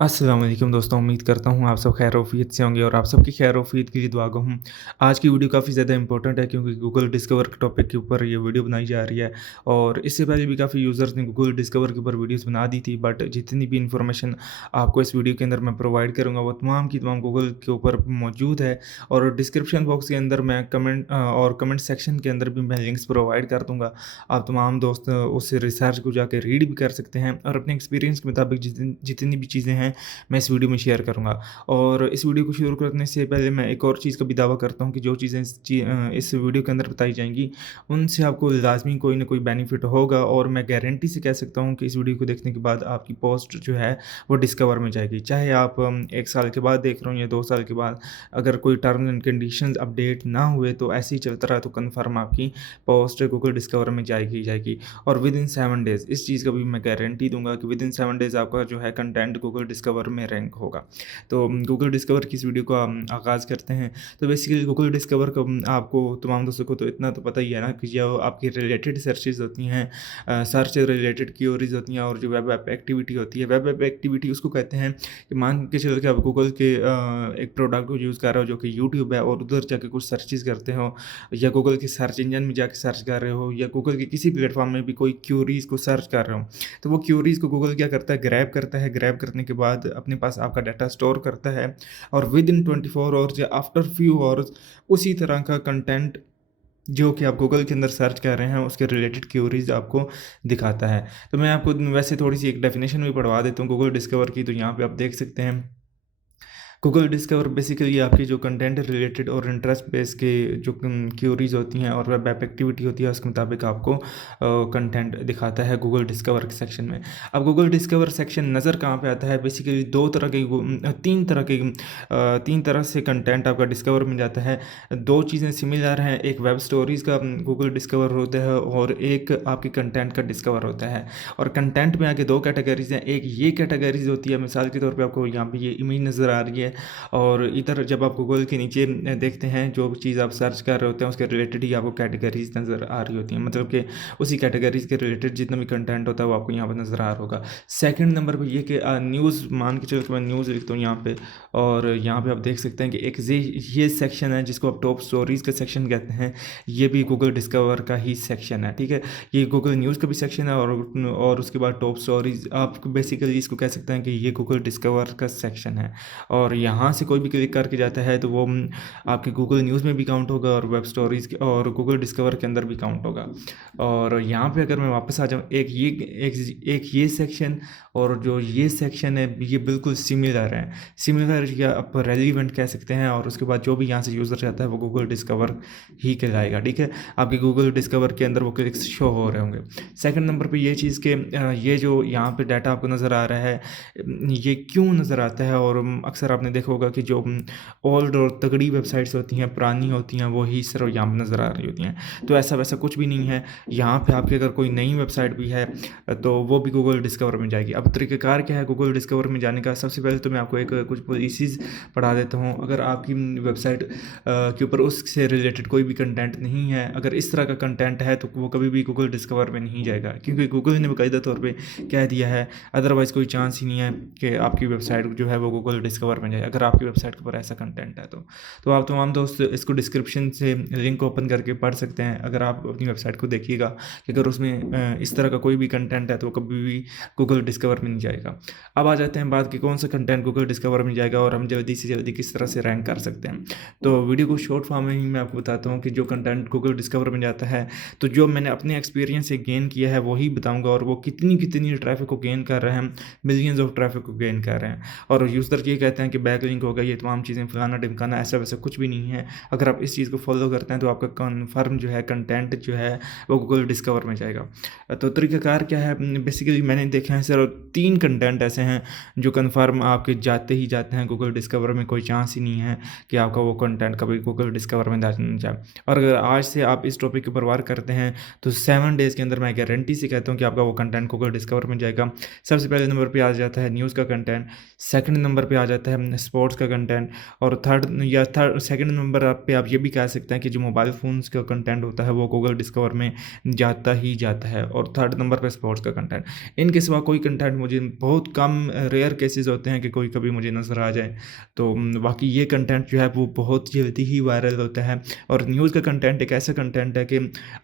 अस्सलाम वालेकुम दोस्तों, उम्मीद करता हूँ आप सब खैर-ओ-आफ़ियत से होंगे और आप सबकी खैर-ओ-आफ़ियत के लिए दुआ गो हूँ। आज की वीडियो काफ़ी ज़्यादा इंपॉर्टेंट है क्योंकि गूगल डिस्कवर के टॉपिक के ऊपर ये वीडियो बनाई जा रही है और इससे पहले भी काफ़ी यूज़र्स ने गूगल डिस्कवर के ऊपर वीडियोज़ बना दी थी, बट जितनी भी इन्फॉर्मेशन आपको इस वीडियो के अंदर मैं प्रोवाइड करूँगा वो तमाम की तमाम गूगल के ऊपर मौजूद है और डिस्क्रिप्शन बॉक्स के अंदर मैं कमेंट सेक्शन के अंदर भी मैं लिंक्स प्रोवाइड कर दूँगा। आप तमाम दोस्त उस रिसर्च को जाके रीड भी कर सकते हैं और अपने एक्सपीरियंस के मुताबिक जितनी भी चीज़ें हैं मैं इस वीडियो में शेयर करूँगा। और इस वीडियो को शुरू करने से पहले मैं एक और चीज़ का भी दावा करता हूँ कि जो चीज़ें इस वीडियो के अंदर बताई जाएँगी, उनसे आपको लाज़मी कोई न कोई बेनिफिट होगा और मैं गारंटी से कह सकता हूँ कि इस वीडियो को देखने के बाद आपकी पोस्ट जो है वो डिस्कवर में जाएगी। चाहे आप 1 साल के बाद देख रहे हो या 2 साल के बाद, अगर कोई टर्म्स एंड कंडीशंस अपडेट ना हुए तो ऐसे ही चलता रहा तो कन्फर्म आपकी पोस्ट गूगल डिस्कवर में जाएगी ही जाएगी। और विदिन 7 डेज़ इस चीज़ का भी मैं गारंटी दूँगा कि विदिन 7 डेज़ आपका जो है कंटेंट गूगल डिस्कवर में रैंक होगा। तो गूगल डिस्कवर की इस वीडियो का आगाज़ करते हैं। तो बेसिकली गूगल डिस्कवर का आपको तमाम दोस्तों को तो इतना तो पता ही है ना कि जो आपकी रिलेटेड सर्चेज़ होती हैं, सर्च रिलेटेड क्वेरीज़ होती हैं और जो वेब ऐप एक्टिविटी होती है, वेब ऐप एक्टिविटी उसको कहते हैं कि मान के चलो कि आप गूगल के एक प्रोडक्ट को यूज़ कर रहे हो जो कि यूट्यूब है और उधर जाके कुछ सर्चेज़ करते हो या गूगल के सर्च इंजन में जाके सर्च कर रहे हो या गूगल के किसी प्लेटफ़ॉर्म में भी कोई क्वेरीज़ को सर्च कर रहे हो। तो वो क्वेरीज़ को गूगल क्या करता है, ग्रैब करता है, ग्रैब करने के बाद अपने पास आपका डाटा स्टोर करता है और विद इन 24 आवर्स या आफ्टर फ्यू आवर्स उसी तरह का कंटेंट जो कि आप गूगल के अंदर सर्च कर रहे हैं उसके रिलेटेड क्वेरीज़ आपको दिखाता है। तो मैं आपको वैसे थोड़ी-सी एक डेफिनेशन भी पढ़वा देता हूँ गूगल डिस्कवर की, तो यहाँ पे आप देख सकते हैं। गूगल डिस्कवर बेसिकली आपकी जो कंटेंट रिलेटेड और इंटरेस्ट बेस के जो क्यूरीज होती हैं और वेब ऐप एक्टिविटी होती है उसके मुताबिक आपको कंटेंट दिखाता है गूगल डिस्कवर के सेक्शन में। अब गूगल डिस्कवर सेक्शन नज़र कहाँ पे आता है, बेसिकली तीन तरह से कंटेंट आपका डिस्कवर में जाता है। दो चीज़ें सिमिलर हैं, एक वेब स्टोरीज़ का गूगल डिस्कवर होता है और एक आपकी कंटेंट का डिस्कवर होता है। और कंटेंट में आगे दो कैटेगरीज हैं, एक ये कैटेगरीज होती है, मिसाल के तौर पे आपको यहाँ पे ये इमेज नज़र आ रही है और इधर जब आप गूगल के नीचे देखते हैं जो चीज़ आप सर्च कर रहे होते हैं उसके रिलेटेड ही आपको कैटेगरीज नज़र आ रही होती हैं, मतलब कि उसी कैटेगरीज के रिलेटेड जितना भी कंटेंट होता है वो आपको यहाँ पर नज़र आ रहा होगा। सेकंड नंबर पे ये कि न्यूज़, मान के चलो कि मैं न्यूज़ लिखता हूँ यहाँ पे और यहाँ पे आप देख सकते हैं कि एक ये सेक्शन है जिसको आप टॉप स्टोरीज़ का सेक्शन कहते हैं, ये भी गूगल डिस्कवर का ही सेक्शन है, ठीक है। ये गूगल न्यूज़ का भी सेक्शन है और उसके बाद टॉप स्टोरीज़ आप बेसिकली इसको कह सकते हैं कि ये गूगल डिस्कवर का सेक्शन है। और यहाँ से कोई भी क्लिक करके जाता है तो वो आपके गूगल न्यूज़ में भी काउंट होगा और वेब स्टोरीज़ और गूगल डिस्कवर के अंदर भी काउंट होगा। और यहाँ पे अगर मैं वापस आ जाऊँ, एक ये सेक्शन और जो ये सेक्शन है ये बिल्कुल सिमिलर है, सिमिलर या आप रेलिवेंट कह सकते हैं। और उसके बाद जो भी यहाँ से यूज़र जाता है वो गूगल डिस्कवर ही कहलाएगा, ठीक है। आपके गूगल डिस्कवर के अंदर वो क्लिक्स शो हो रहे होंगे। सेकंड नंबर पे ये चीज़ के ये जो यहाँ पे डाटा आपको नज़र आ रहा है, ये क्यों नज़र आता है और अक्सर आपने देखा होगा कि जो ओल्ड और तगड़ी वेबसाइट्स होती हैं, पुरानी होती हैं, वो ही सिर्फ यहाँ पे नज़र आ रही होती हैं। तो ऐसा वैसा कुछ भी नहीं है, यहाँ पे आपकी अगर कोई नई वेबसाइट भी है तो वो भी गूगल डिस्कवर में जाएगी। अब तरीक़ाकार क्या है गूगल डिस्कवर में जाने का, सबसे पहले तो मैं आपको एक कुछ पॉलिसीज़ पढ़ा देता हूँ। अगर आपकी वेबसाइट के ऊपर उससे रिलेटेड कोई भी कंटेंट नहीं है, अगर इस तरह का कंटेंट है तो वो कभी भी गूगल डिस्कवर में नहीं जाएगा, क्योंकि गूगल ने बाकायदा तौर पे कह दिया है, अदरवाइज़ कोई चांस ही नहीं है कि आपकी वेबसाइट जो है वो गूगल डिस्कवर में जाए अगर आपकी वेबसाइट के ऊपर ऐसा कंटेंट है तो आप तमाम दोस्त इसको डिस्क्रिप्शन से लिंक ओपन करके पढ़ सकते हैं। अगर आप अपनी वेबसाइट को देखिएगा कि अगर उसमें इस तरह का कोई भी कंटेंट है तो कभी भी गूगल डिस्कवर में नहीं जाएगा। अब आ जाते हैं बात कि कौन सा कंटेंट गूगल डिस्कवर में जाएगा और हम जल्दी से जल्दी किस तरह से रैंक कर सकते हैं। तो वीडियो को शॉर्ट फॉर्म में ही मैं आपको बताता हूँ कि जो कंटेंट गूगल डिस्कवर में जाता है, तो जो मैंने अपने एक्सपीरियंस से गेन किया है वही बताऊँगा और वो कितनी कितनी ट्रैफिक को गेन कर रहे हैं, मिलियंस ऑफ ट्रैफिक को गेन कर रहे हैं। और यूज़र ये कहते हैं कि बैकलिंक हो गया, ये तमाम चीज़ें फलाना ढिमकाना, ऐसा वैसा कुछ भी नहीं है। अगर आप इस चीज़ को फॉलो करते हैं तो आपका कन्फर्म जो है कंटेंट जो है वो गूगल डिस्कवर में जाएगा। तो तरीक़ाकार क्या है, बेसिकली मैंने देखे हैं सिर्फ 3 कंटेंट ऐसे हैं जो कन्फर्म आपके जाते ही जाते हैं गूगल डिस्कवर में, कोई चांस ही नहीं है कि आपका वो कंटेंट कभी गूगल डिस्कवर में जाए। और अगर आज से आप इस टॉपिक के ऊपर वार करते हैं तो 7 डेज़ के अंदर मैं गारंटी से कहता हूँ कि आपका वो कंटेंट गूगल डिस्कवर में जाएगा। सबसे पहले नंबर पे आ जाता है न्यूज़ का कंटेंट, सेकंड नंबर पे आ जाता है स्पोर्ट्स का कंटेंट, और थर्ड सेकंड नंबर आप ये भी कह सकते हैं कि जो मोबाइल फ़ोन्स का कंटेंट होता है वो गूगल डिस्कवर में जाता ही जाता है, और थर्ड नंबर पे स्पोर्ट्स का कंटेंट। इनके सिवा कोई कंटेंट मुझे बहुत कम रेयर केसेस होते हैं कि कोई कभी मुझे नज़र आ जाए। तो बाकी ये कंटेंट जो है वो बहुत जल्दी ही वायरल होता है। और न्यूज़ का कंटेंट एक ऐसा कंटेंट है कि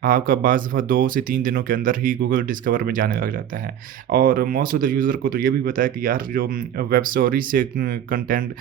आपका बाज़ दफ़ा 2 से 3 दिनों के अंदर ही गूगल डिस्कवर में जाने लग जाता है। और मोस्ट ऑफ द यूज़र को तो ये भी पता है कि यार जो वेब स्टोरी से कंटेंट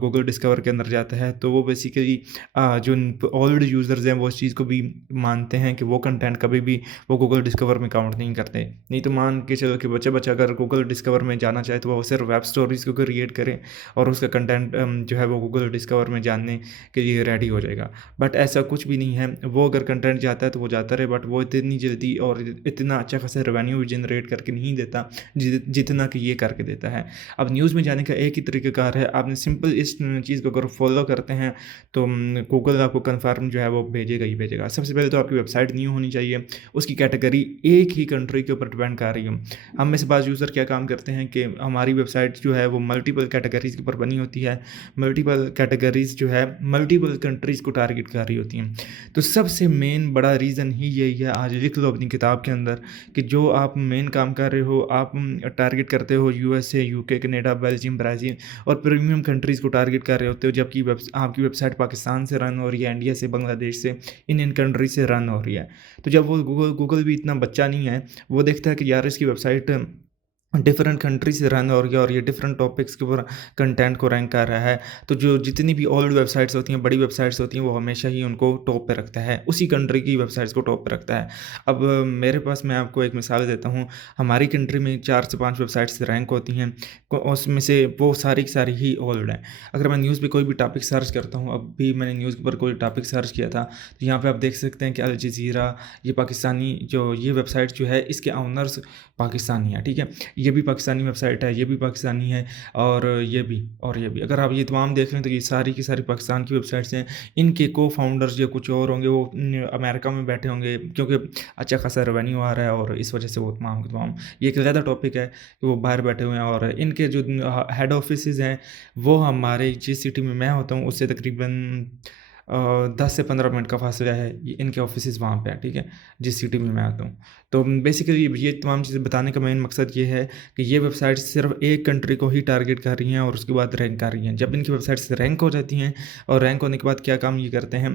गूगल डिस्कवर के अंदर जाता है, तो वो बेसिकली जो ओल्ड यूज़र्स हैं वो इस चीज़ को भी मानते हैं कि वो कंटेंट कभी भी वो गूगल डिस्कवर में काउंट नहीं करते। नहीं तो मान के चलो कि बच्चा अगर गूगल डिस्कवर में जाना चाहे तो वो सिर्फ वेब स्टोरीज़ को क्रिएट करें और उसका कंटेंट जो है वो गूगल डिस्कवर में जानने के लिए रेडी हो जाएगा। बट ऐसा कुछ भी नहीं है। वो अगर कंटेंट जाता है तो वो जाता रहे, बट वो इतनी जल्दी और इतना अच्छा खासा रेवेन्यू भी जनरेट करके नहीं देता जितना कि ये करके देता है। अब न्यूज़ में जाने का एक ही तरीक़ाकार है, आपने सिंपल इस चीज़ को अगर फॉलो करते हैं तो गूगल आपको कन्फर्म जो है वो भेजेगा ही भेजेगा। सबसे पहले तो आपकी वेबसाइट न्यू होनी चाहिए, उसकी कैटेगरी एक ही कंट्री के ऊपर डिपेंड कर रही हो। हम में से बाज़ यूज़र क्या काम करते हैं कि हमारी वेबसाइट जो है वो मल्टीपल कैटेगरीज़ के ऊपर बनी होती है, मल्टीपल कैटेगरीज़ जो है मल्टीपल कंट्रीज़ को टारगेट कर रही होती हैं। तो सबसे मेन बड़ा रीज़न ही यही है, आज लिख लो अपनी किताब के अंदर, कि जो आप मेन काम कर रहे हो, आप टारगेट करते हो USA, UK, Canada, Belgium, Brazil और प्रीमियम कंट्रीज़ को टारगेट कर रहे होते हो, जबकि आपकी वेबसाइट पाकिस्तान से रन हो रही है, इंडिया से, बांग्लादेश से, इन कंट्री से रन हो रही है। तो जब वो गूगल भी इतना बच्चा नहीं है, वो देखता है कि यार इसकी वेबसाइट डिफरेंट कंट्री से रन हो रही है और ये डिफरेंट टॉपिक्स के ऊपर कंटेंट को रैंक कर रहा है, तो जो जितनी भी ओल्ड वेबसाइट्स होती हैं, बड़ी वेबसाइट्स होती हैं, वो हमेशा ही उनको टॉप पे रखता है, उसी कंट्री की वेबसाइट्स को टॉप पे रखता है। अब मेरे पास, मैं आपको एक मिसाल देता हूँ, हमारी कंट्री में 4 से 5 वेबसाइट्स रैंक होती हैं, उसमें से वो सारी की सारी ही ओल्ड हैं। अगर मैं न्यूज़ पे कोई भी टॉपिक सर्च करता हूँ, अब भी मैंने न्यूज़ पर कोई टॉपिक सर्च किया था, तो यहाँ पर आप देख सकते हैं कि अल जज़ीरा, ये पाकिस्तानी जो ये वेबसाइट जो है, इसके ऑनर्स पाकिस्तानी है, ठीक है। ये भी पाकिस्तानी वेबसाइट है, ये भी पाकिस्तानी है, और ये भी अगर आप ये तमाम देख लें तो ये सारी की सारी पाकिस्तान की वेबसाइट्स हैं। इनके को-फाउंडर्स या कुछ और होंगे, वो अमेरिका में बैठे होंगे, क्योंकि अच्छा खासा रेवेन्यू आ रहा है और इस वजह से वो तमाम के तमाम, ये एक अलग टॉपिक है कि वो बाहर बैठे हुए हैं। और इनके जो हेड ऑफिसेज़ हैं वो हमारे जिस सिटी में मैं होता हूँ उससे तकरीबन 10 से 15 मिनट का फासला है, इनके ऑफिसेज़ वहाँ पे है, ठीक है, जिस सिटी में मैं आता हूँ। तो बेसिकली ये तमाम चीज़ें बताने का मेन मकसद ये है कि ये वेबसाइट्स सिर्फ एक कंट्री को ही टारगेट कर रही हैं और उसके बाद रैंक कर रही हैं। जब इनकी वेबसाइट्स रैंक हो जाती हैं, और रैंक होने के बाद क्या काम ये करते हैं,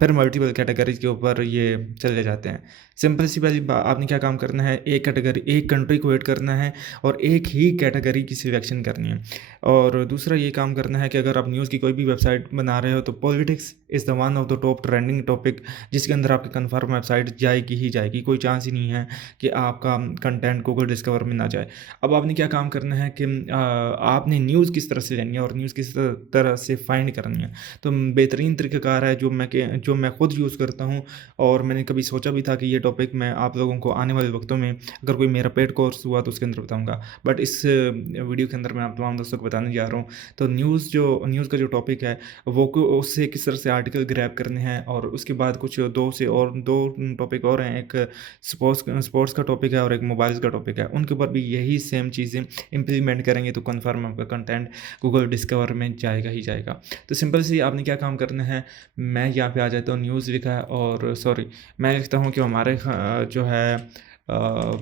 फिर मल्टीपल कैटेगरीज़ के ऊपर ये चले जाते हैं। सिंपल सी पहली आपने क्या काम करना है, एक कंट्री को ऐड करना है और एक ही कैटेगरी की सिलेक्शन करनी है। और दूसरा ये काम करना है कि अगर आप न्यूज़ की कोई भी वेबसाइट बना रहे हो तो politics is the one of the top trending topic, जिसके अंदर आपकी कन्फर्म वेबसाइट जाएगी ही जाएगी। कोई चांस ही नहीं है कि आपका कंटेंट गूगल डिस्कवर में ना जाए। अब आपने क्या काम करना है कि आपने न्यूज़ किस तरह से लेनी है और न्यूज़ किस तरह से फाइंड करनी है। तो बेहतरीन तरीक़ाकार है जो मैं खुद यूज़ करता हूँ, और मैंने कभी सोचा भी था कि ये टॉपिक मैं आप लोगों को आने वाले वक्तों में, अगर कोई मेरा पेड कोर्स हुआ तो उसके अंदर बताऊँगा। बट इस वीडियो के अंदर मैं आप तमाम दोस्तों को बताने जा रहा हूँ। तो न्यूज़ का जो टॉपिक है वो उससे किस तरह से आर्टिकल ग्रैब करने हैं, और उसके बाद कुछ दो टॉपिक और हैं, एक स्पोर्ट्स का टॉपिक है और एक मोबाइल्स का टॉपिक है। उनके ऊपर भी यही सेम चीज़ें इम्प्लीमेंट करेंगे तो कन्फर्म आपका कंटेंट गूगल डिस्कवर में जाएगा ही जाएगा। तो सिंपल सी आपने क्या काम करना है, मैं यहाँ पे आ जाता हूँ, न्यूज़ लिखा है, और सॉरी मैं लिखता हूँ कि हमारे जो है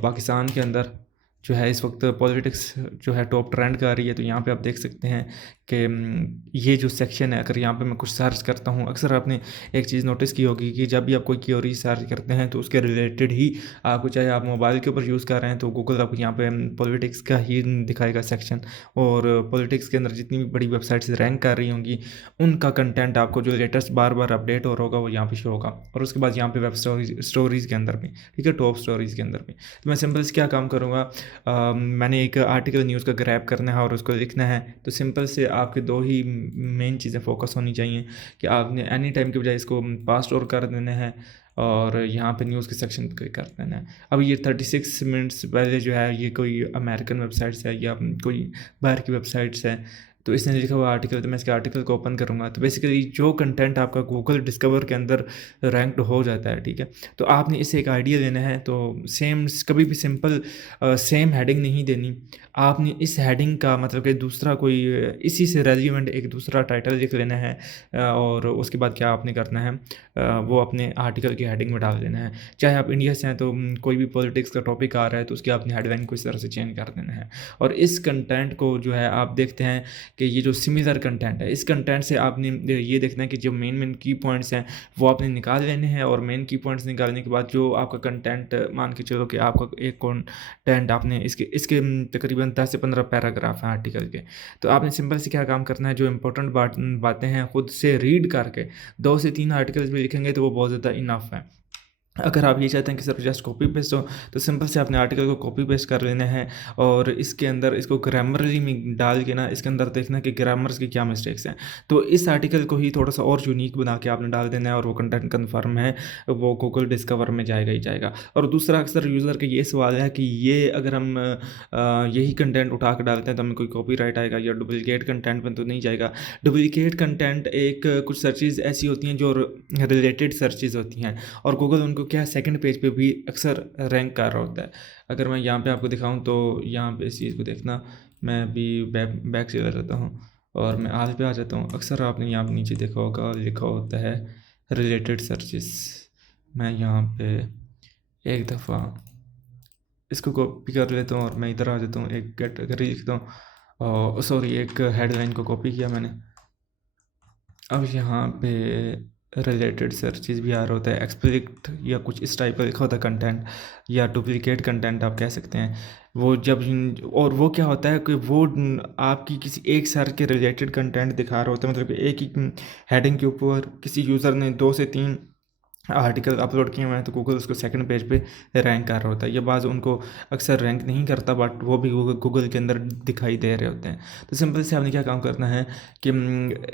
पाकिस्तान के अंदर जो है इस वक्त पॉलिटिक्स जो है टॉप ट्रेंड कर रही है। तो यहाँ पे आप देख सकते हैं कि ये जो सेक्शन है, अगर यहाँ पे मैं कुछ सर्च करता हूँ, अक्सर आपने एक चीज़ नोटिस की होगी कि जब भी आप कोई क्वेरी सर्च करते हैं तो उसके रिलेटेड ही आपको, चाहे आप मोबाइल के ऊपर यूज़ कर रहे हैं तो गूगल आपको यहाँ पे पॉलिटिक्स का ही दिखाएगा सेक्शन, और पॉलिटिक्स के अंदर जितनी भी बड़ी वेबसाइट्स रैंक कर रही होंगी उनका कंटेंट आपको जो लेटेस्ट बार बार अपडेट हो रहा होगा वो यहाँ पे शो होगा। और उसके बाद यहाँ पे वेब स्टोरीज़ के अंदर भी, ठीक है, टॉप स्टोरीज़ के अंदर भी। तो मैं सिंपल से क्या काम करूँगा, मैंने एक आर्टिकल न्यूज़ का ग्रैब करना है और उसको लिखना है। तो सिंपल से आपके दो ही मेन चीज़ें फोकस होनी चाहिए कि आपने एनी टाइम के बजाय इसको पास्ट और कर देना है और यहाँ पे न्यूज़ के सेक्शन पे क्लिक कर देना है। अब ये 36 मिनट्स पहले जो है ये कोई अमेरिकन वेबसाइट्स है या कोई बाहर की वेबसाइट्स है, तो इसने लिखा हुआ आर्टिकल, तो मैं इसके आर्टिकल को ओपन करूँगा तो बेसिकली जो कंटेंट आपका गूगल डिस्कवर के अंदर रैंक्ड हो जाता है, ठीक है। तो आपने इससे एक आइडिया लेना है, तो सेम कभी भी सिंपल सेम हेडिंग नहीं देनी। आपने इस हेडिंग का मतलब कि दूसरा कोई इसी से रेलिवेंट एक दूसरा टाइटल लिख लेना है, और उसके बाद क्या आपने करना है, वो अपने आर्टिकल की हेडिंग में डाल देना है। चाहे आप इंडिया से हैं तो कोई भी पॉलिटिक्स का टॉपिक आ रहा है तो उसकी आपने हेडलाइन को इस तरह से चेंज कर देना है। और इस कंटेंट को जो है आप देखते हैं कि ये जो सिमिलर कंटेंट है, इस कंटेंट से आपने ये देखना है कि जो मेन की पॉइंट्स हैं वो आपने निकाल लेने हैं, और मेन की पॉइंट्स निकालने के बाद जो आपका कंटेंट, मान के चलो कि आपका एक कंटेंट आपने इसके इसके तकरीबन 10 से 15 पैराग्राफ हैं आर्टिकल के, तो आपने सिंपल से क्या काम करना है, जो इंपॉर्टेंट बातें हैं खुद से रीड करके 2 से 3 आर्टिकल्स भी लिखेंगे तो वो बहुत ज़्यादा इनफ है। अगर आप ये चाहते हैं कि सिर्फ जस्ट कॉपी पेस्ट हो तो सिंपल से अपने आर्टिकल को कॉपी पेस्ट कर लेना है, और इसके अंदर इसको ग्रामरली में डाल के ना इसके अंदर देखना कि ग्रामर्स की क्या मिस्टेक्स हैं, तो इस आर्टिकल को ही थोड़ा सा और यूनिक बना के आपने डाल देना है, और वो कंटेंट कन्फर्म है, वो गूगल डिस्कवर में जाएगा ही जाएगा। और दूसरा अक्सर यूज़र का ये सवाल है कि ये अगर हम यही कंटेंट उठा कर डालते हैं तो हमें कोई कॉपी या डुप्लीकेट कंटेंट में तो नहीं जाएगा। डुप्लीकेट कंटेंट एक कुछ सर्चेज़ ऐसी होती हैं जो रिलेटेड सर्चेज़ होती हैं, और गूगल उनको क्या सेकंड पेज पे भी अक्सर रैंक कर रहा होता है। अगर मैं यहाँ पे आपको दिखाऊँ तो यहाँ पे इस चीज़ को देखना, मैं अभी बैक चला जाता हूँ और मैं आज पे आ जाता हूँ। अक्सर आपने यहाँ पे नीचे देखा होगा लिखा होता है रिलेटेड सर्चेस। मैं यहाँ पे एक दफ़ा इसको कॉपी कर लेता हूँ और मैं इधर आ जाता हूँ, एक कैटेगरी लिखता हूँ, और सॉरी एक हेडलाइन को कॉपी किया मैंने। अब यहाँ पे रिलेटेड सर्चेस भी आ रहा होता है, एक्सप्लिक्ट या कुछ इस टाइप का लिखा होता है कंटेंट, या डुप्लीकेट कंटेंट आप कह सकते हैं। वो जब और वो क्या होता है कि वो आपकी किसी एक सर्च के रिलेटेड कंटेंट दिखा रहा होता है, मतलब कि एक ही हेडिंग के ऊपर किसी यूज़र ने 2 से 3 आर्टिकल अपलोड किए हुए हैं तो गूगल उसको सेकंड पेज पे रैंक कर रहा होता है। ये बाज़ उनको अक्सर रैंक नहीं करता, बट वो भी गूगल के अंदर दिखाई दे रहे होते हैं। तो सिंपल से आपने क्या काम करना है कि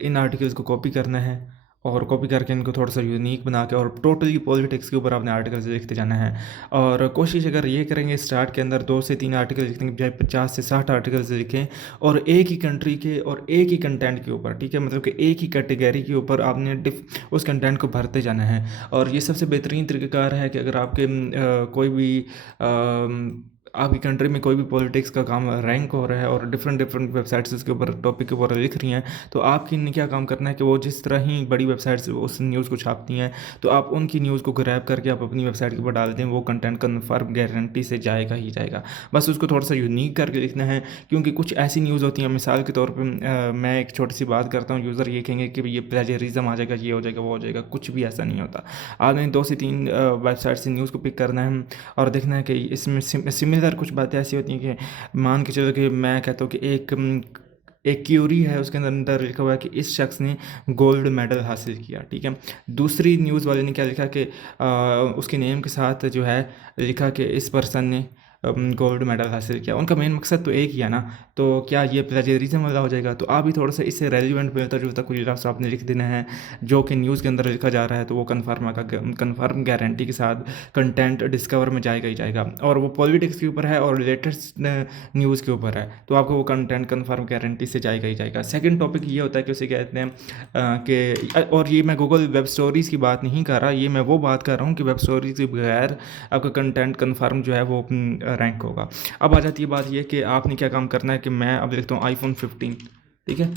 इन आर्टिकल्स को कॉपी करना है, और कॉपी करके इनको थोड़ा सा यूनिक बना के और टोटली पॉलिटिक्स के ऊपर आपने आर्टिकल्स लिखते जाना है। और कोशिश अगर ये करेंगे स्टार्ट के अंदर 2 से 3 आर्टिकल लिखने के बजाय 50 से 60 आर्टिकल्स लिखें, और एक ही कंट्री के और एक ही कंटेंट के ऊपर, ठीक है, मतलब कि एक ही कैटेगरी के ऊपर आपने उस कंटेंट को भरते जाना है। और ये सबसे बेहतरीन तरीक़ाकार है कि अगर आपके कोई भी आपकी कंट्री में कोई भी पॉलिटिक्स का काम रैंक हो रहा है और डिफरेंट वेबसाइट्स उसके ऊपर टॉपिक के ऊपर लिख रही हैं, तो आपकी ने क्या काम करना है कि वो जिस तरह ही बड़ी वेबसाइट्स उस न्यूज़ को छापती हैं, तो आप उनकी न्यूज़ को ग्रैब करके आप अपनी वेबसाइट के ऊपर डाल दें, वो कंटेंट कन्फर्म गारंटी से जाएगा ही जाएगा। बस उसको थोड़ा सा यूनिक करके लिखना है, क्योंकि कुछ ऐसी न्यूज़ होती हैं, मिसाल के तौर पर मैं एक छोटी सी बात करता हूँ, यूज़र ये कहेंगे कि ये प्लेजरिज्म आ जाएगा, ये हो जाएगा, वो हो जाएगा। कुछ भी ऐसा नहीं होता। आपने 2 से 3 वेबसाइट से न्यूज़ को पिक करना है और देखना है कि इसमें सिमिलर कुछ बातें ऐसी होती हैं कि मान के चलो कि मैं कहता हूँ कि एक क्यूरी है, उसके अंदर लिखा हुआ है कि इस शख्स ने गोल्ड मेडल हासिल किया, ठीक है। दूसरी न्यूज़ वाले ने क्या लिखा कि उसके नेम के साथ जो है लिखा कि इस पर्सन ने गोल्ड मेडल हासिल किया। उनका मेन मकसद तो एक ही है ना, तो क्या ये प्लेजरिज्म वाला हो जाएगा? तो आप भी थोड़ा सा इससे रेलिवेंट मिलता जुलता कुछ लफ्ज़ आपने लिख देना है जो कि न्यूज़ के अंदर लिखा जा रहा है, तो वो कन्फर्म गारंटी के साथ कंटेंट डिस्कवर में जाएगा ही जाएगा। और वो पॉलिटिक्स के ऊपर है और लेटेस्ट न्यूज़ के ऊपर है, तो आपको वो कंटेंट कन्फर्म गारंटी से जाएगा ही जाएगा। सेकेंड टॉपिक ये होता है कि उसे कहते हैं कि, और ये मैं गूगल वेब स्टोरीज़ की बात नहीं कर रहा, ये मैं वो बात कर रहा हूँ कि वेब स्टोरीज़ के बगैर आपका कंटेंट कन्फर्म जो है वो रैंक होगा। अब आ जाती है बात ये कि आपने क्या काम करना है कि मैं अब लिखता हूँ iPhone 15, ठीक है।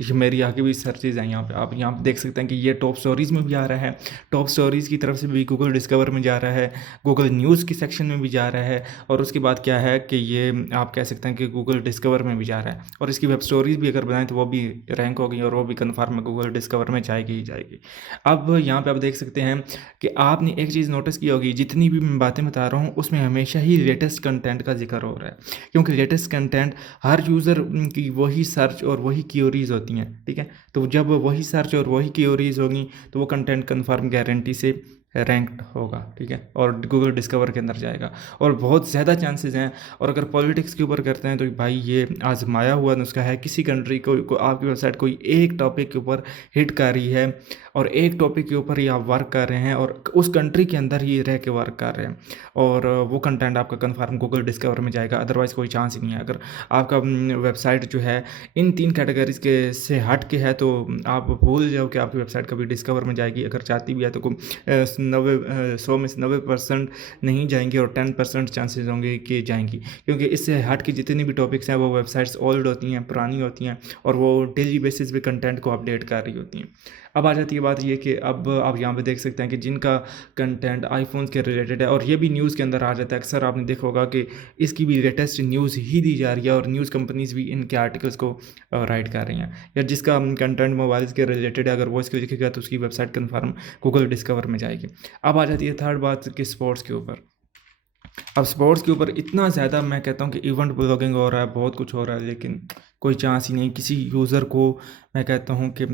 ये मेरी आगे भी सर्चेज हैं यहाँ पे, आप यहाँ पे देख सकते हैं कि ये टॉप स्टोरीज़ में भी आ रहा है, टॉप स्टोरीज़ की तरफ से भी गूगल डिस्कवर में जा रहा है, गूगल न्यूज़ की सेक्शन में भी जा रहा है, और उसके बाद क्या है कि ये आप कह सकते हैं कि गूगल डिस्कवर में भी जा रहा है। और इसकी वेब स्टोरीज़ भी अगर बनाएं तो वो भी रैंक होगी और वो भी कन्फर्म है गूगल डिस्कवर में जाएगी ही जाएगी। अब यहाँ पर आप देख सकते हैं कि आपने एक चीज़ नोटिस की होगी, जितनी भी मैं बातें बता रहा हूँ उसमें हमेशा ही लेटेस्ट कंटेंट का जिक्र हो रहा है, क्योंकि लेटेस्ट कंटेंट हर यूज़र की वही सर्च और वही क्यूरीज होती हैं, ठीक है। तो जब वही सर्च और वही क्यूरीज होगी तो वो कंटेंट कन्फर्म गारंटी से रैंक्ड होगा, ठीक है, और गूगल डिस्कवर के अंदर जाएगा, और बहुत ज़्यादा चांसेस हैं। और अगर पॉलिटिक्स के ऊपर करते हैं तो भाई ये आजमाया हुआ नुस्खा है। किसी कंट्री को आपकी वेबसाइट कोई एक टॉपिक के ऊपर हिट कर रही है और एक टॉपिक के ऊपर ही आप वर्क कर रहे हैं और उस कंट्री के अंदर ही रह के वर्क कर रहे हैं, और वो कंटेंट आपका कन्फर्म गूगल डिस्कवर में जाएगा, अदरवाइज़ कोई चांस ही नहीं है। अगर आपका वेबसाइट जो है इन 3 कैटेगरीज़ के से हट के है तो आप भूल जाओ कि आपकी वेबसाइट कभी डिस्कवर में जाएगी। अगर चाहती भी है तो 100 में से 90% नहीं जाएंगी और 10% चांसेस होंगे कि जाएंगी, क्योंकि इससे हट के जितनी भी टॉपिक्स हैं वो वेबसाइट्स ओल्ड होती हैं, पुरानी होती हैं, और वो डेली बेसिस पे कंटेंट को अपडेट कर रही होती हैं। अब आ जाती है बात ये कि अब आप यहाँ पे देख सकते हैं कि जिनका कंटेंट आईफोन्स के रिलेटेड है, और ये भी न्यूज़ के अंदर आ जाता है, अक्सर आपने देखा होगा कि इसकी भी लेटेस्ट न्यूज़ ही दी जा रही है और न्यूज़ कंपनीज भी इनके आर्टिकल्स को राइट कर रही हैं, या जिसका कंटेंट मोबाइल के रिलेटेड है अगर वो इसके लिखेगा तो उसकी वेबसाइट कन्फर्म गूगल डिस्कवर में जाएगी। अब आ जाती है थर्ड बात कि स्पोर्ट्स के ऊपर। अब स्पोर्ट्स के ऊपर इतना ज़्यादा मैं कहता हूँ कि इवेंट ब्लॉगिंग हो रहा है, बहुत कुछ हो रहा है, लेकिन कोई चांस ही नहीं किसी यूज़र को। मैं कहता हूँ कि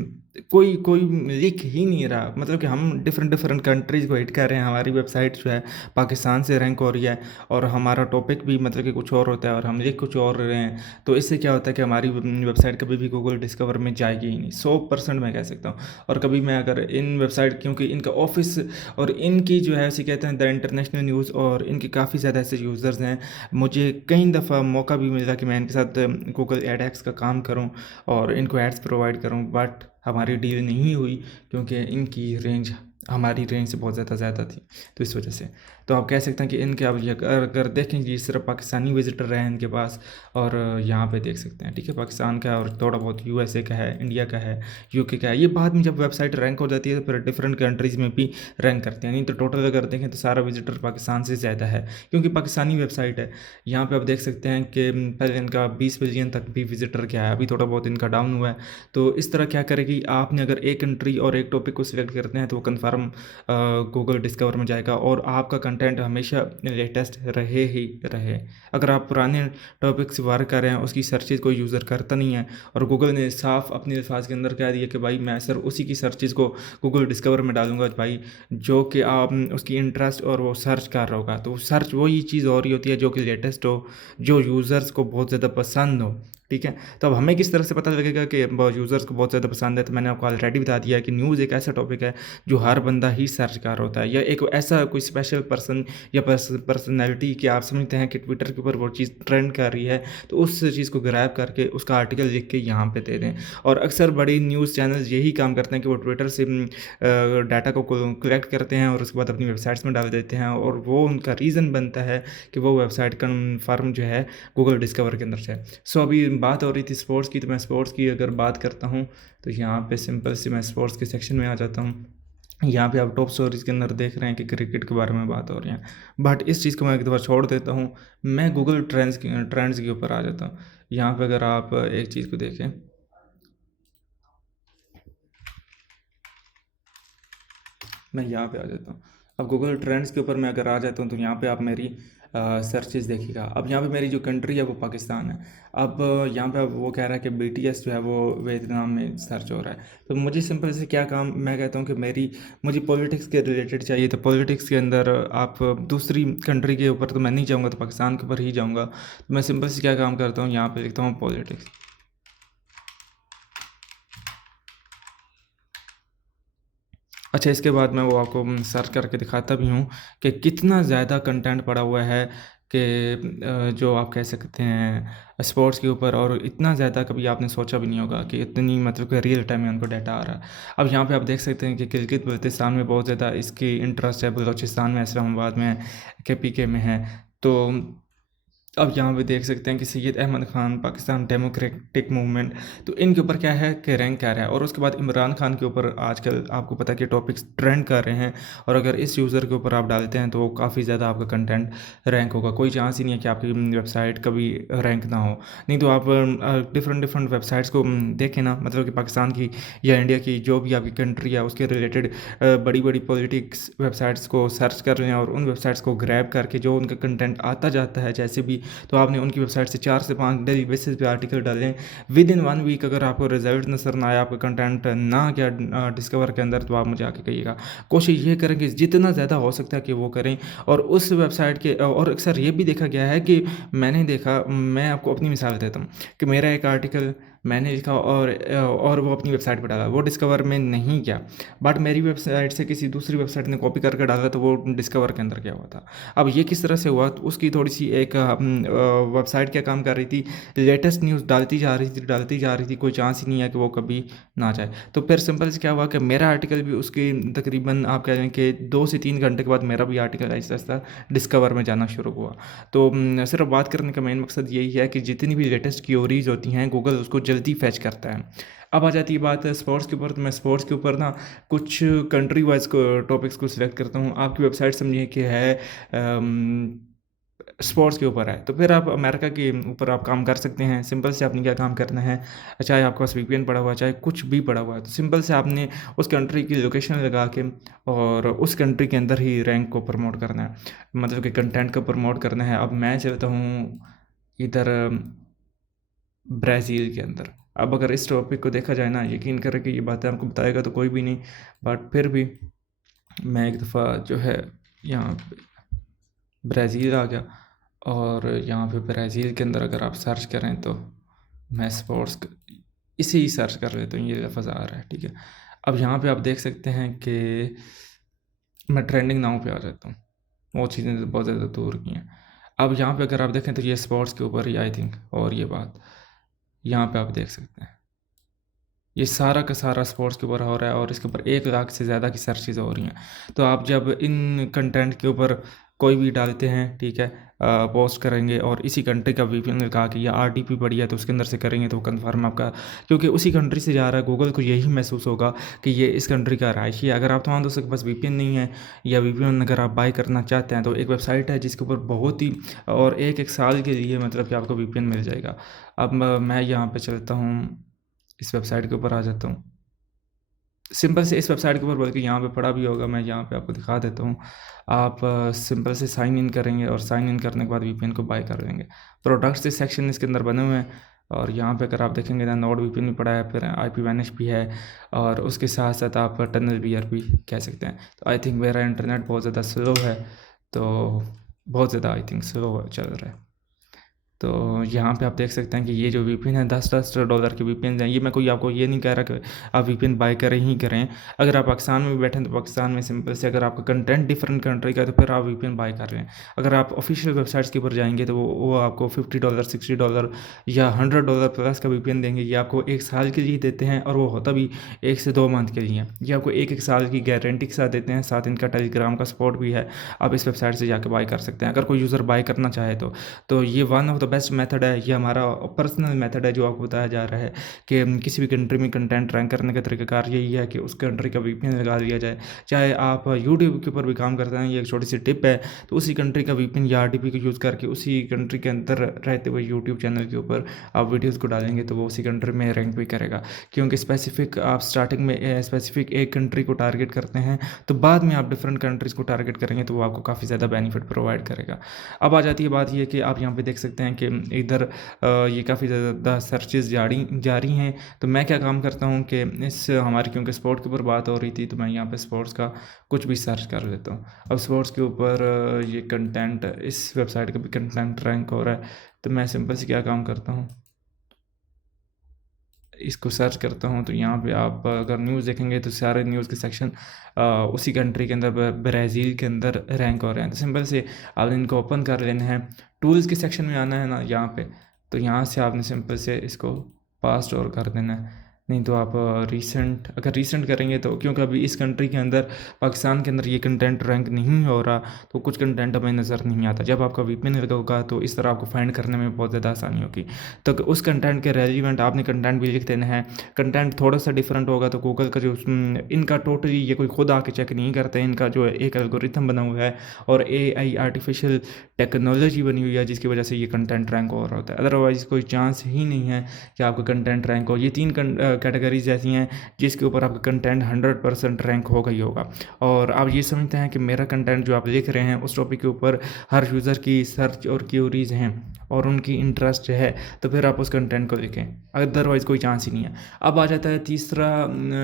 कोई कोई लिख ही नहीं रहा, मतलब कि हम डिफरेंट डिफरेंट कंट्रीज़ को हिट कर रहे हैं, हमारी वेबसाइट जो है पाकिस्तान से रैंक हो रही है और हमारा टॉपिक भी मतलब कि कुछ और होता है और हम लिख कुछ और रहे हैं, तो इससे क्या होता है कि हमारी वेबसाइट कभी भी गूगल डिस्कवर में जाएगी ही नहीं, 100% मैं कह सकता हूँ। और कभी मैं अगर इन वेबसाइट, क्योंकि इनका ऑफिस और इनकी जो है, इसे कहते हैं द इंटरनेशनल न्यूज़, और इनके काफ़ी ज़्यादा ऐसे यूज़र्स हैं, मुझे कई दफ़ा मौका भी मिला कि मैं इनके साथ गूगल एडएक्स का काम करूं और इनको एड्स प्रोवाइड करूं, बट हमारी डील नहीं हुई क्योंकि इनकी रेंज हमारी रेंज से बहुत ज़्यादा थी, तो इस वजह से। तो आप कह सकते हैं कि इनके, अब ये अगर देखेंगे सिर्फ पाकिस्तानी विजिटर हैं इनके पास, और यहाँ पे देख सकते हैं, ठीक है, पाकिस्तान का और थोड़ा बहुत यूएसए का है, इंडिया का है, यूके का है। ये बाद में जब वेबसाइट रैंक हो जाती है तो फिर डिफरेंट कंट्रीज़ में भी रैंक करते हैं, नहीं तो टोटल अगर देखें तो सारा विजिटर पाकिस्तान से ज़्यादा है, क्योंकि पाकिस्तानी वेबसाइट है। यहाँ पे आप देख सकते हैं कि पहले इनका 20 मिलियन तक भी विजिटर क्या है, अभी थोड़ा बहुत इनका डाउन हुआ है। तो इस तरह क्या करेगी, आपने अगर एक कंट्री और एक टॉपिक को सिलेक्ट करते हैं तो वो कन्फर्म गूगल डिस्कवर में जाएगा, और आपका कंटेंट हमेशा लेटेस्ट रहे ही रहे। अगर आप पुराने टॉपिक से वर्क कर रहे हैं, उसकी सर्चेज कोई यूज़र करता नहीं है, और गूगल ने साफ अपने अल्फाज के अंदर कह दिया कि भाई मैं सर उसी की सर्चेज को गूगल डिस्कवर में डालूंगा भाई, जो कि आप उसकी इंटरेस्ट और वो सर्च कर रहा होगा, तो सर्च वही चीज़ हो रही होती है जो कि लेटेस्ट हो, जो यूज़र्स को बहुत ज़्यादा पसंद हो, ठीक है। तो अब हमें किस तरह से पता लगेगा कि यूज़र्स को बहुत ज़्यादा पसंद है, तो मैंने आपको ऑलरेडी बता दिया है कि न्यूज़ एक ऐसा टॉपिक है जो हर बंदा ही सर्च कर रहा होता है, या एक ऐसा कोई स्पेशल पर्सन या पर्सनैलिटी कि आप समझते हैं कि ट्विटर के ऊपर वो चीज़ ट्रेंड कर रही है, तो उस चीज़ को ग्रैब करके उसका आर्टिकल लिख के यहाँ पे दे दें। और अक्सर बड़ी न्यूज़ चैनल्स यही काम करते हैं कि वो ट्विटर से डाटा को कलेक्ट करते हैं और उसके बाद अपनी वेबसाइट्स में डाल देते हैं, और वो उनका रीज़न बनता है कि वो वेबसाइट कन्फर्म जो है गूगल डिस्कवर के अंदर से है। सो अभी बात हो रही थी स्पोर्ट्स की, तो मैं स्पोर्ट्स की अगर बात करता हूँ तो यहाँ पे सिंपल से मैं स्पोर्ट्स के सेक्शन में आ जाता हूँ। यहाँ पे आप टॉप स्टोरीज के अंदर देख रहे हैं कि क्रिकेट के बारे में बात हो रही है, बट इस चीज़ को मैं एक दफ़ा छोड़ देता हूँ, मैं गूगल ट्रेंड्स के ऊपर आ जाता हूँ। यहाँ पे अगर आप एक चीज़ को देखें, मैं यहाँ पे आ जाता हूँ। अब गूगल ट्रेंड्स के ऊपर मैं अगर आ जाता हूँ तो यहाँ पे आप मेरी सर्चेस देखिएगा। अब यहाँ पे मेरी जो कंट्री है वो पाकिस्तान है। अब यहाँ पे अब वो कह रहा है कि बीटीएस जो है वो वियतनाम में सर्च हो रहा है, तो मुझे सिंपल से क्या काम, मैं कहता हूँ कि मुझे पॉलिटिक्स के रिलेटेड चाहिए, तो पॉलिटिक्स के अंदर आप दूसरी कंट्री के ऊपर तो मैं नहीं जाऊँगा, तो पाकिस्तान के ऊपर ही जाऊँगा। तो मैं सिंपल से क्या काम करता हूँ, यहाँ पर लिखता हूँ पॉलिटिक्स। अच्छा, इसके बाद मैं वो आपको सर्च करके दिखाता भी हूँ कि कितना ज़्यादा कंटेंट पड़ा हुआ है कि जो आप कह सकते हैं स्पोर्ट्स के ऊपर, और इतना ज़्यादा कभी आपने सोचा भी नहीं होगा कि इतनी मतलब कि रियल टाइम में उनको डाटा आ रहा है। अब यहाँ पे आप देख सकते हैं कि गिलगित बल्तिस्तान में बहुत ज़्यादा इसकी इंटरेस्ट है, बलूचिस्तान में, इस्लामाबाद में, के में है। तो अब यहाँ पे देख सकते हैं कि सैयद अहमद ख़ान, पाकिस्तान डेमोक्रेटिक मूवमेंट, तो इनके ऊपर क्या है कि रैंक कर रहा है। और उसके बाद इमरान खान के ऊपर आजकल आपको पता है कि टॉपिक्स ट्रेंड कर रहे हैं, और अगर इस यूज़र के ऊपर आप डालते हैं तो काफ़ी ज़्यादा आपका कंटेंट रैंक होगा। कोई चांस ही नहीं है कि आपकी वेबसाइट कभी रैंक ना हो। नहीं तो आप डिफरेंट डिफरेंट वेबसाइट्स को देखें ना, मतलब कि पाकिस्तान की या इंडिया की जो भी आपकी कंट्री है उसके रिलेटेड बड़ी बड़ी पॉलिटिक्स वेबसाइट्स को सर्च कर लें और उन वेबसाइट्स को ग्रैब करके जो उनका कंटेंट आता जाता है, जैसे भी तो आपने उनकी वेबसाइट से 4 से 5 डेली बेसिस पे आर्टिकल डालें। विद इन 1 वीक अगर आपको रिजल्ट नज़र ना आया, आपका कंटेंट ना गया डिस्कवर के अंदर, तो आप मुझे आके कहिएगा। कोशिश ये करें कि जितना ज़्यादा हो सकता है कि वो करें। और उस वेबसाइट के और अक्सर ये भी देखा गया है कि मैंने देखा, मैं आपको अपनी मिसाल देता हूँ कि मेरा एक आर्टिकल मैंने लिखा और वो अपनी वेबसाइट पे डाला, वो डिस्कवर में नहीं गया, बट मेरी वेबसाइट से किसी दूसरी वेबसाइट ने कॉपी करके डाला तो वो डिस्कवर के अंदर गया हुआ था। अब ये किस तरह से हुआ, तो उसकी थोड़ी सी एक वेबसाइट क्या काम कर रही थी, लेटेस्ट न्यूज़ डालती जा रही थी, कोई चांस ही नहीं है कि वो कभी ना जाए। तो फिर सिंपल से क्या हुआ कि मेरा आर्टिकल भी उसके तकरीबन आप कह लें कि 2 से 3 घंटे के बाद मेरा भी आर्टिकल आहिस्ता आहिस्ता डिस्कवर में जाना शुरू हुआ। तो सिर्फ बात करने का मेन मकसद यही है कि जितनी भी लेटेस्ट क्यूरीज होती हैं गूगल उसको जल्दी फैच करता है। अब आ जाती है बात स्पोर्ट्स के ऊपर, तो मैं स्पोर्ट्स के ऊपर ना कुछ कंट्री वाइज टॉपिक्स को सिलेक्ट करता हूँ। आपकी वेबसाइट समझिए कि है स्पोर्ट्स के ऊपर है, तो फिर आप अमेरिका के ऊपर आप काम कर सकते हैं। सिंपल से आपने क्या काम करना है, चाहे आपके पास वीपीएन पड़ा हुआ है, चाहे कुछ भी पड़ा हुआ है, तो सिंपल से आपने उस कंट्री की लोकेशन लगा के और उस कंट्री के अंदर ही रैंक को प्रमोट करना है, मतलब कि कंटेंट को प्रमोट करना है। अब मैं चलता हूँ इधर ब्राज़ील के अंदर। अब अगर इस टॉपिक को देखा जाए ना, यकीन करें कि ये बातें आपको बताएगा तो कोई भी नहीं, बट फिर भी मैं एक दफ़ा जो है यहाँ पे ब्राज़ील आ गया, और यहाँ पे ब्राज़ील के अंदर अगर आप सर्च करें तो मैं स्पोर्ट्स इसे ही सर्च कर लेता हूँ, ये लफ्ज़ आ रहा है, ठीक है। अब यहाँ पे आप देख सकते हैं कि मैं ट्रेंडिंग नाउ पे आ जाता हूँ, वो चीज़ें तो बहुत ज़्यादा दूर की हैं। अब यहाँ पे अगर आप देखें तो ये स्पोर्ट्स के ऊपर ही आई थिंक, और ये बात यहाँ पे आप देख सकते हैं, ये सारा का सारा स्पोर्ट्स के ऊपर हो रहा है और इसके ऊपर 1 लाख से ज़्यादा की सर्चेज़ हो रही हैं। तो आप जब इन कंटेंट के ऊपर कोई भी डालते हैं, ठीक है, पोस्ट करेंगे और इसी कंट्री का वीपीएन लगा के या आरटीपी पड़ी है तो उसके अंदर से करेंगे तो कंफर्म आपका, क्योंकि उसी कंट्री से जा रहा है, गूगल को यही महसूस होगा कि ये इस कंट्री का रहायशी है। अगर आप तमाम दोस्तों के पास वीपीएन नहीं है या वीपीएन अगर आप बाय करना चाहते हैं, तो एक वेबसाइट है जिसके ऊपर बहुत ही और एक साल के लिए मतलब कि आपको वीपीएन मिल जाएगा। अब मैं यहाँ पे चलता हूँ, इस वेबसाइट के ऊपर आ जाता हूँ, सिंपल से इस वेबसाइट के ऊपर, बल्कि यहाँ पे पड़ा भी होगा, मैं यहाँ पे आपको दिखा देता हूँ। आप सिंपल से साइन इन करेंगे और साइन इन करने के बाद वीपीएन को बाय कर लेंगे। प्रोडक्ट्स के सेक्शन इसके अंदर बने हुए हैं, और यहाँ पे अगर आप देखेंगे ना, नोड वीपीएन भी पड़ा है, फिर आईपी वैनिश भी है, और उसके साथ साथ आप टनल वीआर भी कह सकते हैं। तो आई थिंक मेरा इंटरनेट बहुत ज़्यादा स्लो है, तो बहुत ज़्यादा आई थिंक स्लो चल रहा है। तो यहाँ पे आप देख सकते हैं कि ये जो वीपीएन है $10 के वीपीएन हैं। ये मैं कोई आपको ये नहीं कह रहा कि आप वीपीएन बाय करें ही करें। अगर आप पाकिस्तान में भी बैठे हैं तो पाकिस्तान में सिंपल से अगर आपका कंटेंट डिफरेंट कंट्री का है तो फिर आप वीपीएन बाय कर रहे हैं। अगर आप ऑफिशियल वेबसाइट्स के ऊपर जाएंगे तो वो आपको $50 $60 या $100 प्लस का वीपीएन देंगे। ये आपको 1 साल के लिए देते हैं, और वो होता भी 1 से 2 मंथ के लिए। ये आपको 1 साल की गारंटी के साथ देते हैं, साथ इनका टेलीग्राम का सपोर्ट भी है। आप इस वेबसाइट से जाकर बाय कर सकते हैं अगर कोई यूज़र बाय करना चाहे तो ये one of the best method है। ये हमारा पर्सनल मेथड है जो आपको बताया जा रहा है कि किसी भी कंट्री में कंटेंट रैंक करने का तरीकाकार यही है कि उस कंट्री का वीपीएन लगा दिया जाए। चाहे आप यूट्यूब के ऊपर भी काम करते हैं, ये एक छोटी सी टिप है, तो उसी कंट्री का वीपीएन या आरटीपी को यूज़ करके उसी कंट्री के अंदर रहते हुए यूट्यूब चैनल के ऊपर आप वीडियोज़ को डालेंगे तो वो उसी कंट्री में रैंक भी करेगा। क्योंकि स्पेसिफिक आप स्टार्टिंग में स्पेसिफिक एक कंट्री को टारगेट करते हैं, तो बाद में आप डिफरेंट कंट्रीज़ को टारगेट करेंगे तो वो आपको काफ़ी ज़्यादा बेनिफिट प्रोवाइड करेगा। अब आ जाती है बात ये कि आप यहाँ पे देख सकते हैं कि इधर ये काफ़ी ज़्यादा सर्चेज़ जारी हैं। तो मैं क्या काम करता हूँ कि इस हमारी क्योंकि स्पोर्ट के ऊपर बात हो रही थी, तो मैं यहाँ पे स्पोर्ट्स का कुछ भी सर्च कर लेता हूँ। अब स्पोर्ट्स के ऊपर ये कंटेंट, इस वेबसाइट का भी कंटेंट रैंक हो रहा है, तो मैं सिंपल से क्या काम करता हूँ, इसको सर्च करता हूँ। तो यहाँ पे आप अगर न्यूज़ देखेंगे तो सारे न्यूज़ के सेक्शन उसी कंट्री के अंदर ब्राज़ील के अंदर रैंक हो रहे हैं। तो सिंपल से आपने इनको ओपन कर लेना है, टूल्स के सेक्शन में आना है ना यहाँ पे, तो यहाँ से आपने सिंपल से इसको पास और कर देना है। नहीं तो आप अगर रीसेंट करेंगे तो, क्योंकि अभी इस कंट्री के अंदर पाकिस्तान के अंदर ये कंटेंट रैंक नहीं हो रहा, तो कुछ कंटेंट हमें नज़र नहीं आता। जब आपका वीपीएन लगा होगा तो इस तरह आपको फाइंड करने में बहुत ज़्यादा आसानी होगी। तो उस कंटेंट के रेलिवेंट आपने कंटेंट भी लिख देना है। कंटेंट थोड़ा सा डिफरेंट होगा तो गूगल का जो इनका टोटली ये कोई खुद आके चेक नहीं करते, इनका जो एक एल्गोरिथम बना हुआ है और एआई आर्टिफिशियल टेक्नोलॉजी बनी हुई है जिसकी वजह से ये कंटेंट रैंक हो रहा होता है। अदरवाइज़ कोई चांस ही नहीं है कि आपका कंटेंट रैंक हो। ये 3 कैटेगरीज ऐसी हैं जिसके ऊपर आपका कंटेंट 100% रैंक होगा ही होगा, और आप ये समझते हैं कि मेरा कंटेंट जो आप लिख रहे हैं उस टॉपिक के ऊपर हर यूज़र की सर्च और क्यूरीज हैं और उनकी इंटरेस्ट है, तो फिर आप उस कंटेंट को लिखें, अदरवाइज़ कोई चांस ही नहीं है। अब आ जाता है तीसरा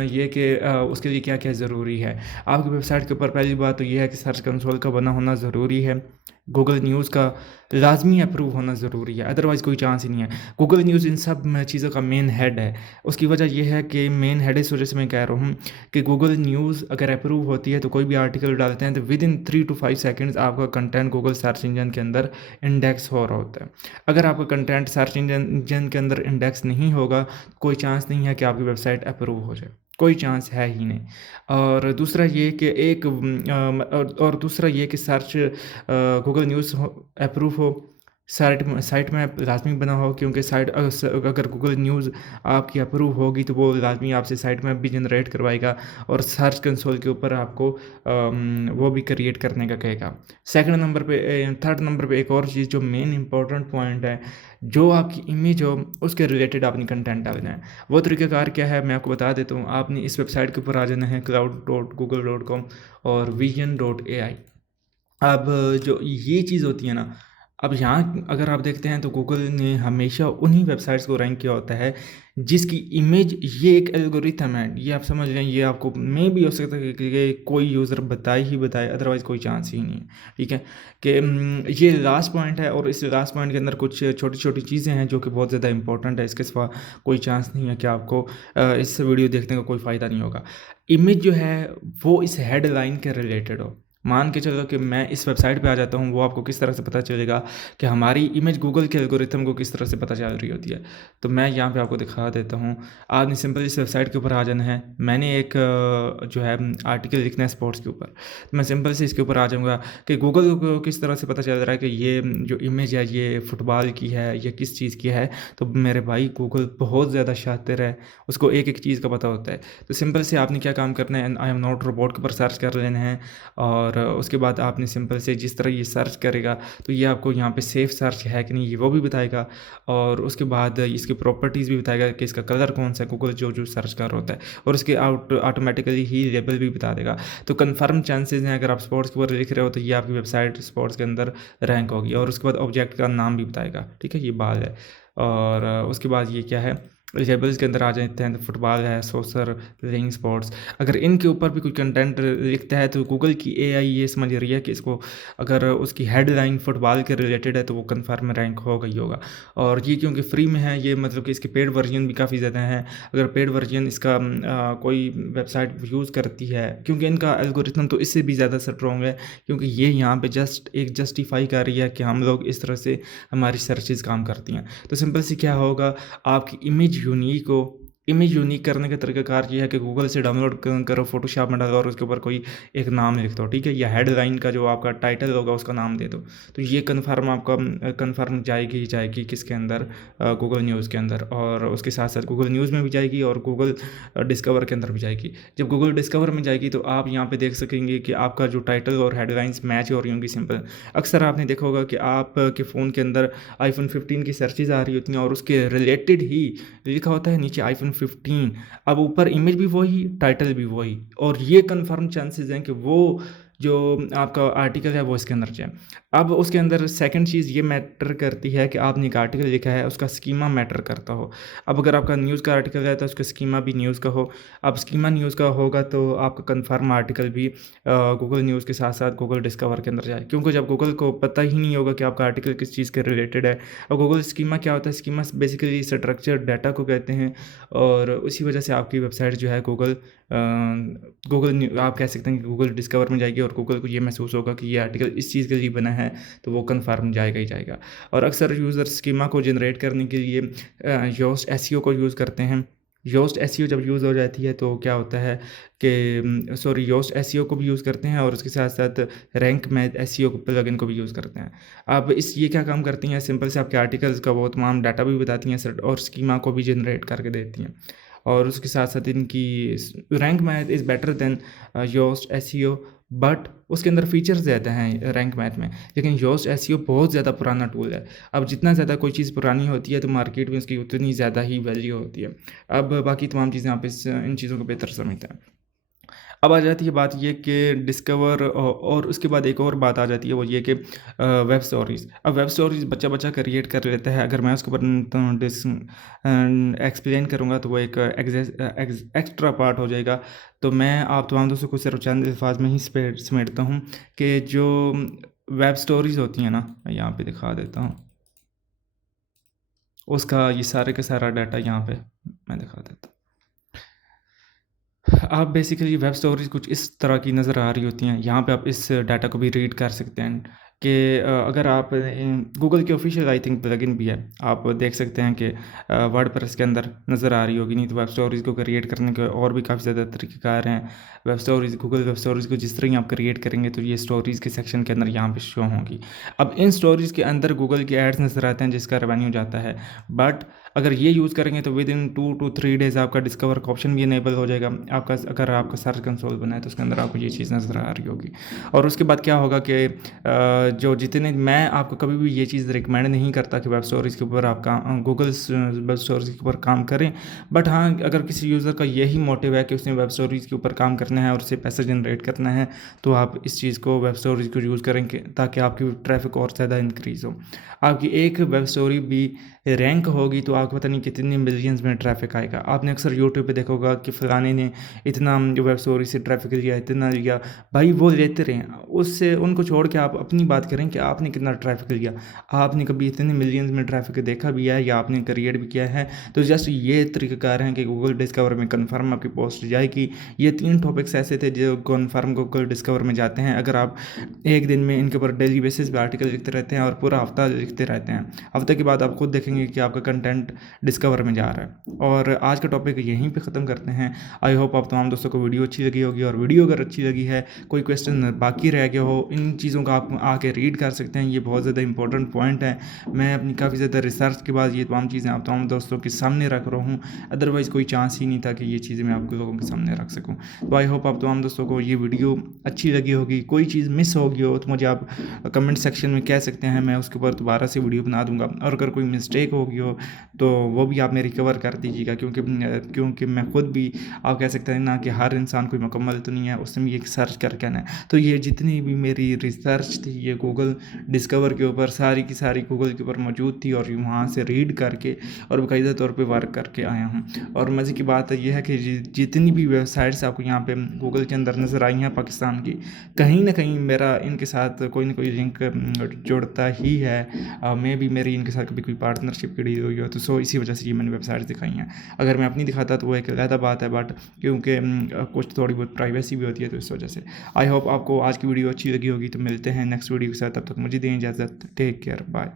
ये कि उसके लिए क्या क्या ज़रूरी है। आपकी वेबसाइट के ऊपर पहली बात तो ये है कि सर्च कंसोल का बना होना ज़रूरी है, गूगल न्यूज़ का लाजमी अप्रूव होना ज़रूरी है, अदरवाइज़ कोई चांस ही नहीं है। गूगल न्यूज़ इन सब चीज़ों का मेन हेड है। उसकी वजह यह है कि मेन हेड इस वजह से मैं कह रहा हूँ कि गूगल न्यूज़ अगर अप्रूव होती है तो कोई भी आर्टिकल डालते हैं तो विद इन 3 to 5 सेकेंड्स आपका कंटेंट गूगल सर्च इंजन के अंदर इंडेक्स हो रहा होता है। अगर आपका कंटेंट सर्च इंजन के अंदर इंडेक्स नहीं होगा, कोई चांस नहीं है कि आपकी वेबसाइट अप्रूव हो जाए, कोई चांस है ही नहीं। और दूसरा ये कि और दूसरा ये कि सर्च गूगल न्यूज़ अप्रूव हो, साइट में लाजमी बना हो, क्योंकि साइट अगर गूगल न्यूज़ आपकी अप्रूव होगी तो वो लाजमी आपसे साइट में भी जनरेट करवाएगा और सर्च कंसोल के ऊपर आपको वो भी क्रिएट करने का कहेगा। थर्ड नंबर पे एक और चीज़ जो मेन इंपॉर्टेंट पॉइंट है, जो आपकी इमेज हो उसके रिलेटेड आपने कंटेंट डालना है। वो तरीक़ाकार क्या है मैं आपको बता देता हूँ। आपने इस वेबसाइट के ऊपर आ जाना है cloud.google.com और vision.ai। अब जो ये चीज़ होती है ना, अब यहाँ अगर आप देखते हैं तो गूगल ने हमेशा उन्हीं वेबसाइट्स को रैंक किया होता है जिसकी इमेज, ये एक एल्गोरिथम है, ये आप समझ लें, ये आपको मे भी हो सकता है कि कोई यूज़र बताए ही बताए, अदरवाइज़ कोई चांस ही नहीं है। ठीक है कि ये लास्ट पॉइंट है और इस लास्ट पॉइंट के अंदर कुछ छोटी छोटी चीज़ें हैं जो कि बहुत ज़्यादा इंपॉर्टेंट है। इसके सिवा कोई चांस नहीं है कि आपको इस वीडियो देखने का कोई फ़ायदा नहीं होगा। इमेज जो है वो इस हेडलाइन के रिलेटेड हो। मान के चलो कि मैं इस वेबसाइट पे आ जाता हूँ, वो आपको किस तरह से पता चलेगा कि हमारी इमेज गूगल के एल्गोरिथम को किस तरह से पता चल रही होती है। तो मैं यहाँ पे आपको दिखा देता हूँ। आपने सिंपल इस वेबसाइट के ऊपर आ जाना है। मैंने एक जो है आर्टिकल लिखना है स्पोर्ट्स के ऊपर, तो मैं सिंपल से इसके ऊपर आ जाऊँगा कि गूगल को किस तरह से पता चल रहा है कि ये जो इमेज है ये फुटबॉल की है या किस चीज़ की है। तो मेरे भाई गूगल बहुत ज़्यादा शातिर है, उसको एक एक चीज़ का पता होता है। तो सिंपल से आपने क्या काम करना है, आई एम नॉट रोबोट के ऊपर सर्च कर लेना है और उसके बाद आपने सिंपल से जिस तरह ये सर्च करेगा तो ये आपको यहाँ पे सेफ सर्च है कि नहीं ये वो भी बताएगा, और उसके बाद इसकी प्रॉपर्टीज़ भी बताएगा कि इसका कलर कौन सा है, गूगल जो सर्च कर रहा होता है, और उसके ऑटोमेटिकली ही लेबल भी बता देगा। तो कन्फर्म चांसेस हैं, अगर आप स्पोर्ट्स के ऊपर लिख रहे हो तो ये आपकी वेबसाइट स्पोर्ट्स के अंदर रैंक होगी, और उसके बाद ऑब्जेक्ट का नाम भी बताएगा। ठीक है, ये बाल है, और उसके बाद ये क्या है, लेबल्स के अंदर आ जाते हैं तो फुटबॉल है, सोसर, प्लेइंग स्पोर्ट्स। अगर इनके ऊपर भी कोई कंटेंट लिखता है तो गूगल की एआई ये समझ रही है कि इसको अगर उसकी हेडलाइन फुटबॉल के रिलेटेड है तो वो कन्फर्म रैंक होगा ही होगा। और ये क्योंकि फ्री में है, ये मतलब कि इसके पेड वर्जन भी काफ़ी ज़्यादा हैं। अगर पेड वर्जन इसका कोई वेबसाइट यूज़ करती है, क्योंकि इनका एल्गोरिथम तो इससे भी ज़्यादा स्ट्रॉन्ग है, क्योंकि ये यहाँ पे जस्टिफाई कर रही है कि हम लोग इस तरह से हमारी सर्चेज काम करती हैं। तो सिंपल से क्या होगा, आपकी इमेज यूनिक करने का तरीकाकार ये है कि गूगल से डाउनलोड करो, फोटोशॉप में डालो और उसके ऊपर कोई एक नाम लिख दो। ठीक है, या हेडलाइन का जो आपका टाइटल होगा उसका नाम दे दो, तो ये कन्फर्म जाएगी किसके अंदर, गूगल न्यूज़ के अंदर, और उसके साथ साथ गूगल न्यूज़ में भी जाएगी और गूगल डिस्कवर के अंदर भी जाएगी। जब गूगल डिस्कवर में जाएगी तो आप यहाँ पे देख सकेंगे कि आपका जो टाइटल और हेडलाइंस मैच हो रही होंगी। सिंपल अक्सर आपने देखा होगा कि आपके फ़ोन के अंदर iPhone 15 की सर्चेज आ रही होती हैं और उसके रिलेटेड ही लिखा होता है नीचे iPhone 15। अब ऊपर इमेज भी वही, टाइटल भी वही, और ये कन्फर्म चांसेस हैं कि वो जो आपका आर्टिकल है वो इसके अंदर जाए। अब उसके अंदर सेकंड चीज़ ये मैटर करती है कि आपने एक आर्टिकल लिखा है, उसका स्कीमा मैटर करता हो। अब अगर आपका न्यूज़ का आर्टिकल है तो उसका स्कीमा भी न्यूज़ का हो। अब स्कीमा न्यूज़ का होगा तो आपका कन्फर्म आर्टिकल भी गूगल न्यूज़ के साथ साथ गूगल डिस्कवर के अंदर जाए, क्योंकि जब गूगल को पता ही नहीं होगा कि आपका आर्टिकल किस चीज़ के रिलेटेड है। और गूगल स्कीमा क्या होता है, स्कीमा बेसिकली स्ट्रक्चर्ड डाटा को कहते हैं, और उसी वजह से आपकी वेबसाइट जो है आप कह सकते हैं कि गूगल डिस्कवर में जाएगी और गूगल को ये महसूस होगा कि ये आर्टिकल इस चीज़ के लिए बना है, तो वो कन्फर्म जाएगा ही जाएगा। और अक्सर यूज़र स्कीमा को जनरेट करने के लिए योस्ट एसईओ को यूज़ करते हैं। योस्ट एसईओ जब यूज़ हो जाती है तो क्या होता है कि योस्ट एसईओ को भी यूज़ करते हैं और उसके साथ साथ रैंक मैथ एसईओ प्लगइन को भी यूज़ करते हैं। अब ये क्या काम करती हैं, सिंपल से आपके आर्टिकल्स का वो तमाम डाटा भी बताती हैं और स्कीमा को भी जनरेट करके देती हैं। और उसके साथ साथ इनकी Rank Math is better than Yoast SEO, but उसके अंदर फीचर्स ज़्यादा हैं रैंक मैथ में। लेकिन योस्ट एसईओ बहुत ज़्यादा पुराना टूल है। अब जितना ज़्यादा कोई चीज़ पुरानी होती है तो मार्केट में उसकी उतनी ज़्यादा ही वैल्यू होती है। अब बाकी तमाम चीज़ें आप इन चीज़ों को बेहतर समझते हैं। अब आ जाती है बात ये कि डिस्कवर और उसके बाद एक और बात आ जाती है, वो ये कि वेब स्टोरीज़। अब वेब स्टोरीज़ बच्चा बच्चा क्रिएट कर लेता है। अगर मैं उसके ऊपर एक्सप्लेन करूँगा तो वो एक एक्स्ट्रा पार्ट हो जाएगा। तो मैं आप तमाम दोस्तों को सिर्फ चंद अल्फाज में ही समेटता हूँ कि जो वेब स्टोरीज़ होती हैं ना, मैं यहाँ पे दिखा देता हूँ उसका ये सारे का सारा डाटा यहाँ पे मैं दिखा देता हूँ। आप बेसिकली वेब स्टोरीज़ कुछ इस तरह की नज़र आ रही होती हैं। यहाँ पे आप इस डाटा को भी रीड कर सकते हैं कि अगर आप गूगल की ऑफिशियल आई थिंक प्लगइन भी है, आप देख सकते हैं कि वर्डप्रेस के अंदर नज़र आ रही होगी। नहीं तो वेब स्टोरीज़ को क्रिएट करने के और भी काफ़ी ज़्यादा तरीक़ेकार हैं। Web stories, Google web stories को जिस तरह ही आप क्रिएट करेंगे तो ये स्टोरीज़ के सेक्शन के अंदर यहाँ पे शो होंगी। अब इन स्टोरीज़ के अंदर गूगल के एड्स नज़र आते हैं जिसका रेवेन्यू जाता है, बट अगर ये यूज़ करेंगे तो विद इन 2 to 3 डेज़ आपका डिस्कवर का ऑप्शन भी इनेबल हो जाएगा। आपका अगर आपका सर्च कंसोल बना है तो उसके अंदर आपको ये चीज़ नज़र आ रही होगी। और उसके बाद क्या होगा कि जो जितने मैं आपको कभी भी ये चीज़ रिकमेंड नहीं करता कि वेब स्टोरीज़ के ऊपर आप गूगल वेब स्टोरीज़ के ऊपर काम करें। बट हाँ, अगर किसी यूज़र का यही मोटिव है कि उसने वेब स्टोरीज़ के ऊपर काम करना है और उससे पैसा जनरेट करना है, तो आप इस चीज़ को वेब स्टोरीज़ को यूज़ करेंगे ताकि आपकी ट्रैफिक और ज़्यादा इंक्रीज़ हो। आपकी एक वेब स्टोरी भी रैंक होगी तो आपको पता नहीं कितनी मिलियंस में ट्रैफिक आएगा। आपने अक्सर यूट्यूब पे देखा होगा कि फ़लाने ने इतना वेब स्टोरी से ट्रैफिक लिया, इतना लिया। भाई वो लेते रहें, उससे उनको छोड़ के आप अपनी बात करें कि आपने कितना ट्रैफिक लिया। आपने कभी इतने मिलियंस में ट्रैफिक देखा भी है या आपने क्रिएट भी किया है? तो जस्ट ये तरीक़ाकार हैं कि गूगल डिस्कवर में कन्फर्म आपकी पोस्ट जाएगी। ये 3 टॉपिक्स ऐसे थे जो कन्फर्म गूगल डिस्कवर में जाते हैं। अगर आप एक दिन में इनके ऊपर डेली बेसिस पे आर्टिकल लिखते रहते हैं और पूरा हफ्ता लिखते रहते हैं, हफ्ते के बाद आप खुद देखेंगे कि आपका कंटेंट डिस्कवर में जा रहा है। और आज का टॉपिक यहीं पे ख़त्म करते हैं। आई होप आप तमाम दोस्तों को वीडियो अच्छी लगी होगी, और वीडियो अगर अच्छी लगी है, कोई क्वेश्चन बाकी रह गया हो, इन चीज़ों का आप आके रीड कर सकते हैं। ये बहुत ज़्यादा इंपॉर्टेंट पॉइंट है। मैं अपनी काफ़ी ज़्यादा रिसर्च के बाद ये तमाम चीज़ें आप तमाम दोस्तों के सामने रख रहा हूँ। अदरवाइज़ कोई चांस ही नहीं था कि ये चीज़ें मैं आपके लोगों के सामने रख सकूँ। तो आई होप आप तमाम दोस्तों को ये वीडियो अच्छी लगी होगी। कोई चीज़ मिस हो गई हो तो मुझे आप कमेंट सेक्शन में कह सकते हैं, मैं उसके ऊपर दोबारा से वीडियो बना दूँगा। और अगर कोई मिस्टेक हो गई हो तो वो भी आप मेरी कवर कर दीजिएगा, क्योंकि मैं खुद भी, आप कह सकते हैं ना कि हर इंसान कोई मुकम्मल तो नहीं है, उसने भी एक सर्च करके आना है। तो ये जितनी भी मेरी रिसर्च थी ये गूगल डिस्कवर के ऊपर सारी की सारी गूगल के ऊपर मौजूद थी, और वहाँ से रीड करके और बाकायदा तौर पे वर्क करके आया हूँ। और मज़े की बात ये है कि जितनी भी वेबसाइट्स आपको यहाँ पे गूगल के अंदर नज़र आई हैं पाकिस्तान की, कहीं ना कहीं मेरा इनके साथ कोई ना कोई लिंक जुड़ता ही है। मे भी मेरी इनके साथ कभी कोई पार्टनरशिप की डील हुई हो, तो सो इसी वजह से ये मैंने वेबसाइट्स दिखाई हैं। अगर मैं अपनी दिखाता तो वो एक अलग बात है, बट क्योंकि कुछ थोड़ी बहुत प्राइवेसी भी होती है तो इस वजह से। आई होप आपको आज की वीडियो अच्छी लगी होगी। तो मिलते हैं नेक्स्ट वीडियो के साथ, तब तक मुझे दें इजाज़त। Take care, bye.